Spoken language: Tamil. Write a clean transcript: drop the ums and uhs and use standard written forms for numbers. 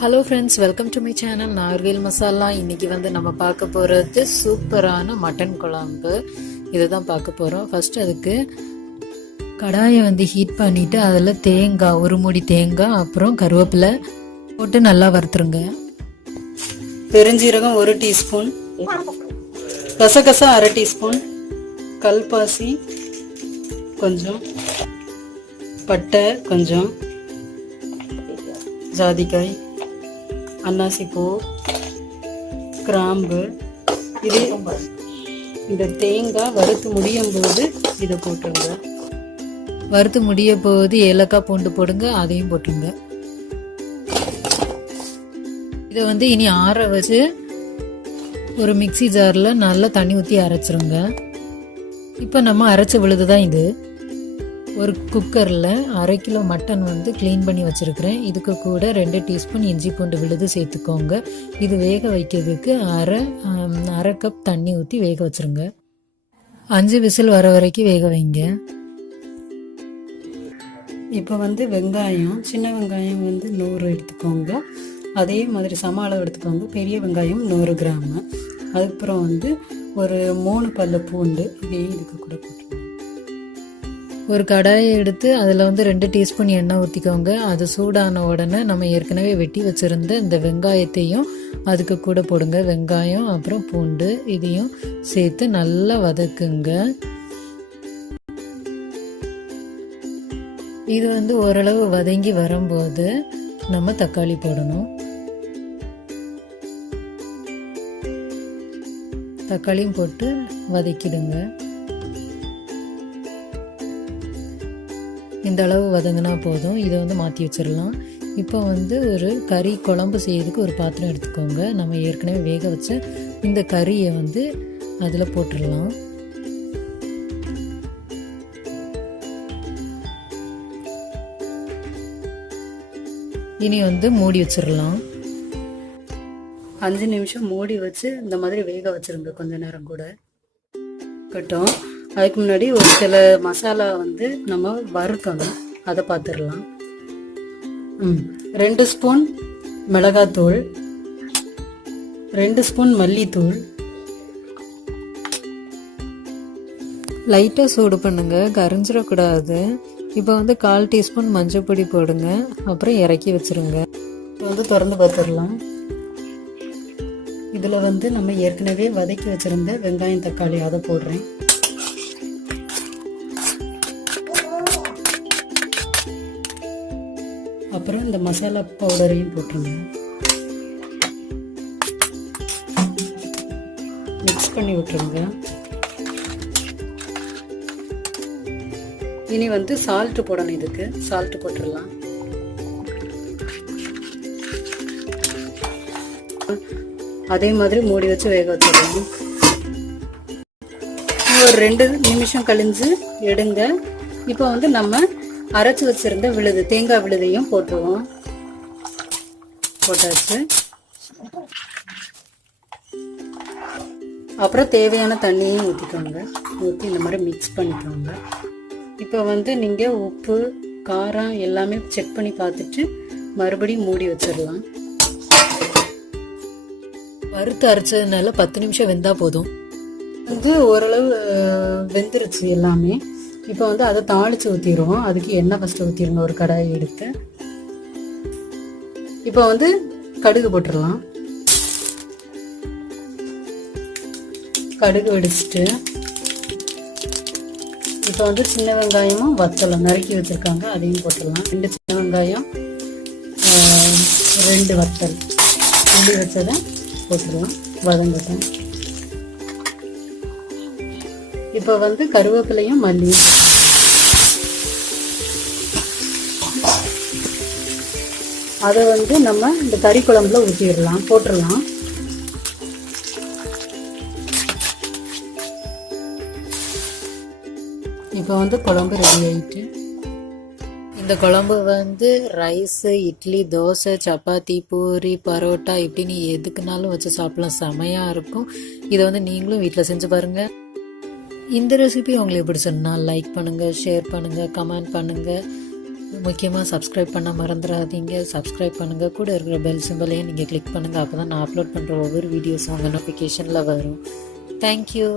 Hello friends, welcome to my channel Nagercoil masala. இன்றைக்கி நம்ம பார்க்க போகிறது சூப்பரான மட்டன் குழம்பு. இதை தான் பார்க்க போகிறோம். ஃபஸ்ட்டு அதுக்கு கடாயை ஹீட் பண்ணிவிட்டு அதில் தேங்காய், ஒரு மூடி தேங்காய், அப்புறம் கருவேப்பிலை போட்டு நல்லா வறுத்துருங்க. பெருஞ்சீரகம் 1 டீஸ்பூன், கசகச 1/2 டீஸ்பூன், கல்பாசி கொஞ்சம், பட்டை கொஞ்சம், ஜாதிக்காய், அன்னாசி பூ, கிராம்பு. இது இந்த தேங்காய் வறுத்து முடியும் போது இதை போட்டுருங்க. வறுத்து முடிய போது ஏலக்காய் பூண்டு போடுங்க, அதையும் போட்டுருங்க. இதை இனி ஆற வச்சு ஒரு மிக்சி ஜாரில் நல்லா தண்ணி ஊற்றி அரைச்சிருங்க. இப்போ நம்ம அரைச்ச விழுது தான் இது. ஒரு குக்கரில் 1/2 கிலோ மட்டன் க்ளீன் பண்ணி வச்சுருக்கிறேன். இதுக்கு கூட 2 டீஸ்பூன் இஞ்சி பூண்டு விழுது சேர்த்துக்கோங்க. இது வேக வைக்கிறதுக்கு அரை கப் தண்ணி ஊற்றி வேக வச்சுருங்க. 5 விசில் வர வரைக்கும் வேக வைங்க. இப்போ வெங்காயம், சின்ன வெங்காயம் 100 எடுத்துக்கோங்க. அதே மாதிரி சம அளவு எடுத்துக்கோங்க. பெரிய வெங்காயம் 100 கிராம். அதுக்கப்புறம் ஒரு 3 பல்லு பூண்டு, இதையும் இதுக்கு கூட போட்டுருங்க. ஒரு கடாயை எடுத்து அதில் 2 டீஸ்பூன் எண்ணெய் ஊற்றிக்கோங்க. அது சூடான உடனே நம்ம ஏற்கனவே வெட்டி வச்சுருந்த இந்த வெங்காயத்தையும் அதுக்கு கூட போடுங்க. வெங்காயம் அப்புறம் பூண்டு இதையும் சேர்த்து நல்லா வதக்குங்க. இது ஓரளவு வதங்கி வரும்போது நம்ம தக்காளி போடணும். தக்காளியும் போட்டு வதக்கிடுங்க. இந்த அளவு வதங்கினா போதும். இதை மாற்றி வச்சிடலாம். இப்போ ஒரு கறி குழம்பு செய்யறதுக்கு ஒரு பாத்திரம் எடுத்துக்கோங்க. நம்ம ஏற்கனவே வேக வச்ச இந்த கறியை அதில் போட்டுடலாம். இனி மூடி வச்சிடலாம். 5 நிமிஷம் மூடி வச்சு இந்த மாதிரி வேக வச்சிருங்க. கொஞ்ச நேரம் கூட கட்டும். அதுக்கு முன்னாடி ஒரு சில மசாலா நம்ம வறுக்கணும். அதை பார்த்துடலாம். 2 ஸ்பூன் மிளகாத்தூள், 2 ஸ்பூன் மல்லித்தூள். லைட்டாக சூடு பண்ணுங்க, கரைஞ்சிடக்கூடாது. இப்போ 1/4 டீஸ்பூன் மஞ்சள் பொடி போடுங்க. அப்புறம் இறக்கி வச்சிருங்க. இப்போ திறந்து பார்த்துடலாம். இதில் நம்ம ஏற்கனவே வதக்கி வச்சிருந்த வெங்காயம், தக்காளி அதை போடுறேன். அப்புறம் இந்த மசாலா பவுடரையும் போட்டுருங்க. மிக்ஸ் பண்ணி விட்டுருங்க. இனி சால்ட் போடணும். இதுக்கு சால்ட் போட்டுடலாம். அதே மாதிரி மூடி வச்சு வேக வச்சிடலாம். ஒரு 2 நிமிஷம் கழிஞ்சு எடுங்க. இப்போ நம்ம அரைச்சி வச்சிருந்த விழுது, தேங்காய் விழுதையும் போட்டுருவோம். போட்டாச்சு. அப்புறம் தேவையான தண்ணியும் ஊற்றிக்கோங்க. ஊற்றி இந்த மாதிரி மிக்ஸ் பண்ணிக்கோங்க. இப்போ நீங்கள் உப்பு, காரம் எல்லாமே செக் பண்ணி பார்த்துட்டு மறுபடியும் மூடி வச்சிடலாம். வறுத்து அரைச்சதுனால 10 நிமிஷம் வெந்தா போதும். ஓரளவு வெந்துருச்சு எல்லாமே. இப்போ அதை தாளித்து ஊற்றிடுவோம். அதுக்கு எண்ணெய் ஃபஸ்ட்டு ஊற்றிடுங்க. ஒரு கடாயை எடுத்து இப்போ கடுகு போட்டுடலாம். கடுகு வெடிச்சிட்டு இப்போ சின்ன வெங்காயமும் வத்தலும் நறுக்கி வச்சுருக்காங்க, அதையும் போட்டுடலாம். 2 சின்ன வெங்காயம், 2 வத்தல் கிண்டி வச்சதை போட்டுருவோம். வதங்கட்டும். இப்போ கருவேப்பிலையும் மல்லியும் அதை நம்ம இந்த கறி குழம்புல ஊற்றிடலாம், போட்டுடலாம். இப்போ குழம்பு ரெடி ஆயிட்டு. இந்த குழம்பு ரைஸு, இட்லி, தோசை, சப்பாத்தி, பூரி, பரோட்டா இப்படின்னு எதுக்குனாலும் வச்சு சாப்பிடலாம். செமையாக இருக்கும். இதை நீங்களும் வீட்டில் செஞ்சு பாருங்கள். இந்த ரெசிபி உங்களுக்கு பிடிச்சிருந்தா லைக் பண்ணுங்கள், ஷேர் பண்ணுங்கள், கமெண்ட் பண்ணுங்கள். முக்கியமாக சப்ஸ்கிரைப் பண்ண மறந்துடாதீங்க. சப்ஸ்கிரைப் பண்ணுங்கள். கூட இருக்கிற பெல் சிம்பிளையும் நீங்கள் கிளிக் பண்ணுங்கள். அப்போ தான் நான் அப்லோட் பண்ணுற ஒவ்வொரு வீடியோஸும் உங்கள் நோட்டிஃபிகேஷனில் வரும். தேங்க்யூ.